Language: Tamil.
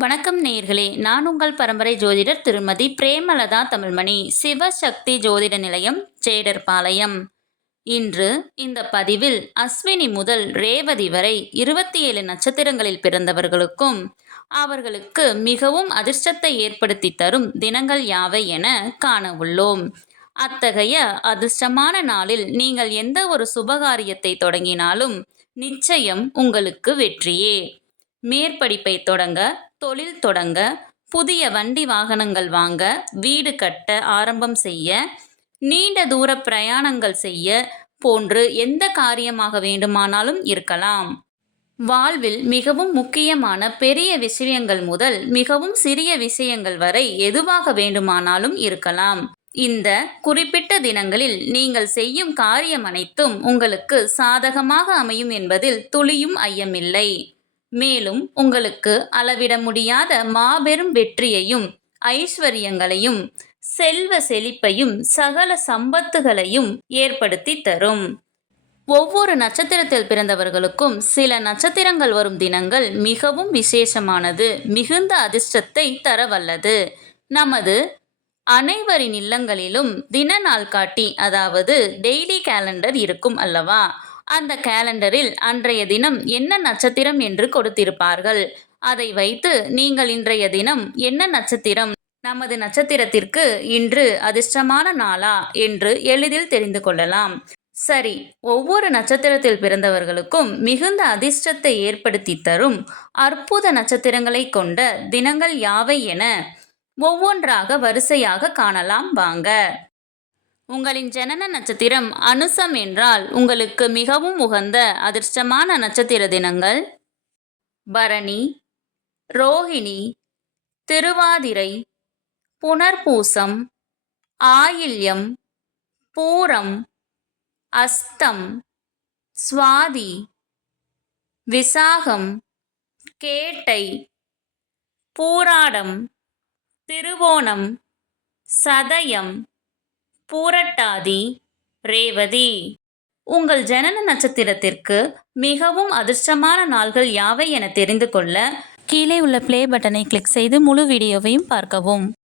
வணக்கம் நேர்களே நான் உங்கள் பரம்பரை ஜோதிடர் திருமதி பிரேமலதா தமிழ்மணி சிவசக்தி ஜோதிட நிலையம் சேடர்பாளையம். இன்று இந்த பதிவில் அஸ்வினி முதல் ரேவதி வரை இருபத்தி ஏழு நட்சத்திரங்களில் பிறந்தவர்களுக்கும் அவர்களுக்கு மிகவும் அதிர்ஷ்டத்தை ஏற்படுத்தி தரும் தினங்கள் யாவை என காண உள்ளோம். அத்தகைய அதிர்ஷ்டமான நாளில் நீங்கள் எந்த ஒரு சுபகாரியத்தை தொடங்கினாலும் நிச்சயம் உங்களுக்கு வெற்றியே. மேற்படிப்பை தொடங்க தொழில் தொடங்க புதிய வண்டி வாகனங்கள் வாங்க வீடு கட்ட ஆரம்பம் செய்ய நீண்ட தூர பிரயாணங்கள் செய்ய போன்று எந்த காரியமாக வேண்டுமானாலும் இருக்கலாம். வாழ்வில் மிகவும் முக்கியமான பெரிய விஷயங்கள் முதல் மிகவும் சிறிய விஷயங்கள் வரை எதுவாக வேண்டுமானாலும் இருக்கலாம். இந்த குறிப்பிட்ட தினங்களில் நீங்கள் செய்யும் காரியம் அனைத்தும் உங்களுக்கு சாதகமாக அமையும் என்பதில் துளியும் ஐயமில்லை. மேலும் உங்களுக்கு அளவிட முடியாத மாபெரும் வெற்றியையும் ஐஸ்வர்யங்களையும் செல்வ செழிப்பையும் சகல சம்பத்துகளையும் ஏற்படுத்தி தரும். ஒவ்வொரு நட்சத்திரத்தில் பிறந்தவர்களுக்கும் சில நட்சத்திரங்கள் வரும் தினங்கள் மிகவும் விசேஷமானது மிகுந்த அதிர்ஷ்டத்தை தரவல்லது. நமது அனைவரின் இல்லங்களிலும் தின நாள் காட்டி அதாவது டெய்லி கேலண்டர் இருக்கும் அல்லவா? அந்த கேலண்டரில் அன்றைய தினம் என்ன நட்சத்திரம் என்று கொடுத்திருப்பார்கள்? அதை வைத்து நீங்கள் இன்றைய தினம் என்ன நட்சத்திரம்? நமது நட்சத்திரத்திற்கு இன்று அதிர்ஷ்டமான நாளா? என்று எளிதில் தெரிந்து கொள்ளலாம். சரி ஒவ்வொரு நட்சத்திரத்தில் பிறந்தவர்களுக்கும் மிகுந்த அதிர்ஷ்டத்தை ஏற்படுத்தி தரும் அற்புத நட்சத்திரங்களை கொண்ட தினங்கள் யாவை என ஒவ்வொன்றாக வரிசையாக காணலாம். வாங்க. உங்களின் ஜனன நட்சத்திரம் அனுசம் என்றால் உங்களுக்கு மிகவும் உகந்த அதிர்ஷ்டமான நட்சத்திர தினங்கள். பரணி ரோஹிணி திருவாதிரை புனர்பூசம் ஆயில்யம் பூரம் அஸ்தம் சுவாதி விசாகம் கேட்டை பூராடம் திருவோணம் சதயம் பூரட்டாதி ரேவதி. உங்கள் ஜனன நட்சத்திரத்திற்கு மிகவும் அதிர்ஷ்டமான நாள்கள் யாவை என தெரிந்து கொள்ள கீழே உள்ள ப்ளே பட்டனை கிளிக் செய்து முழு வீடியோவையும் பார்க்கவும்.